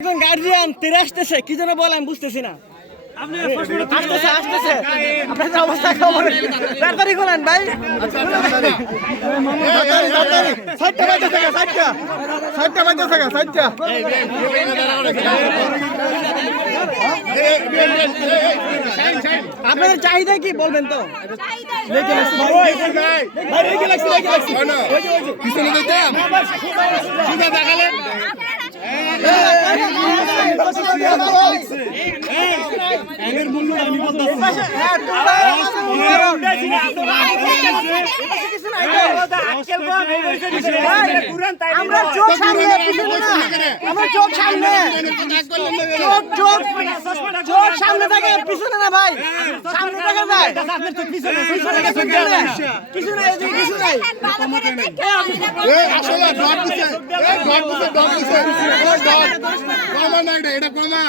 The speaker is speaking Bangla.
একজন গার্জিয়ান তেরে আসতেছে কি যেন বলে আমি বুঝতেছি না। আসতেছে আসতেছে। আপনাদের অবস্থা খবর তাড়াতাড়ি খোলেন ভাই। সাতটা বাজে থাকা সাতটা। সাতটা বাজে থাকা সাতটা। আপনাদের চাহিদা কি বলবেন তো? পিছনে দেখতাম আমরা চোখ সামনে আমরা চোখ সামনে চোখ চোখ চোখ সামনে থাকে পিছনে না ভাই সামনে থাকে ভাই পিছনে পিছনে পিছনে পিছনে আসলে ডট দিছে ডট দিছে। ডট দিছে ডট చంద్రబాబు నాయుడు ఎడపోదా